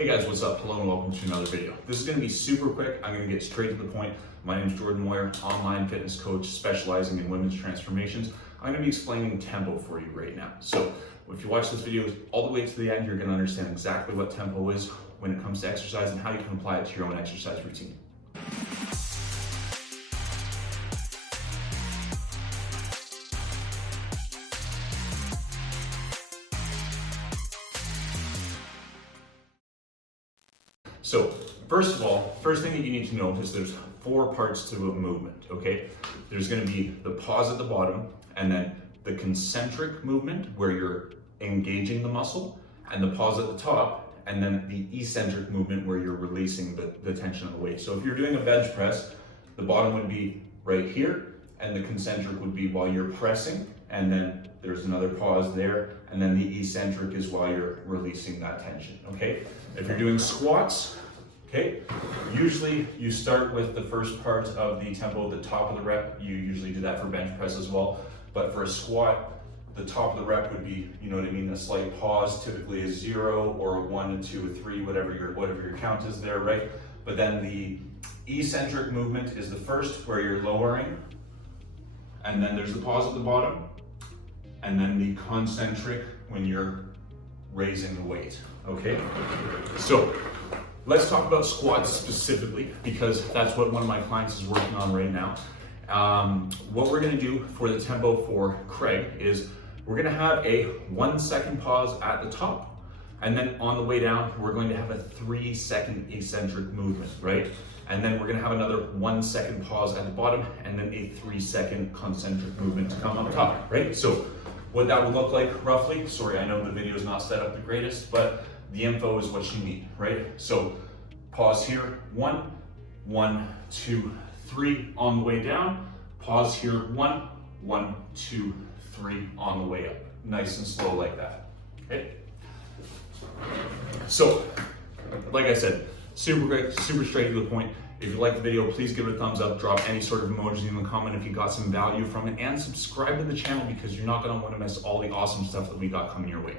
Hey guys, what's up? Hello and welcome to another video. This is going to be super quick. I'm going to get straight to the point. My name is Jordan Moyer, online fitness coach specializing in women's transformations. I'm going to be explaining tempo for you right now. So if you watch this video all the way to the end, you're going to understand exactly what tempo is when it comes to exercise and how you can apply it to your own exercise routine. So first of all, first thing that you need to know is there's 4 parts to a movement, okay? There's gonna be the pause at the bottom, and then the concentric movement where you're engaging the muscle, and the pause at the top, and then the eccentric movement where you're releasing the tension of the weight. So if you're doing a bench press, the bottom would be right here, and the concentric would be while you're pressing, and then there's another pause there, and then the eccentric is while you're releasing that tension, okay? If you're doing squats, okay, usually you start with the first part of the tempo, the top of the rep. You usually do that for bench press as well, but for a squat, the top of the rep would be, you know what I mean, a slight pause, typically a 0 or a 1, a 2, a 3, whatever your count is there, right? But then the eccentric movement is the first, where you're lowering, and then there's the pause at the bottom, and then the concentric when you're raising the weight, okay? So let's talk about squats specifically, because that's what one of my clients is working on right now. What we're gonna do for the tempo for Craig is we're gonna have a 1 second pause at the top, and then on the way down, we're going to have a 3 second eccentric movement, right? And then we're gonna have another 1 second pause at the bottom, and then a 3 second concentric movement to come up top, right? So what that would look like roughly, sorry, I know the video is not set up the greatest, but the info is what you need, right? So pause here, 1, 1, 2, 3 on the way down. Pause here, 1, 1, 2, 3 on the way up. Nice and slow like that, okay? So, like I said, super quick, super straight to the point. If you like the video, please give it a thumbs up, drop any sort of emoji in the comment if you got some value from it, and subscribe to the channel because you're not gonna wanna miss all the awesome stuff that we got coming your way.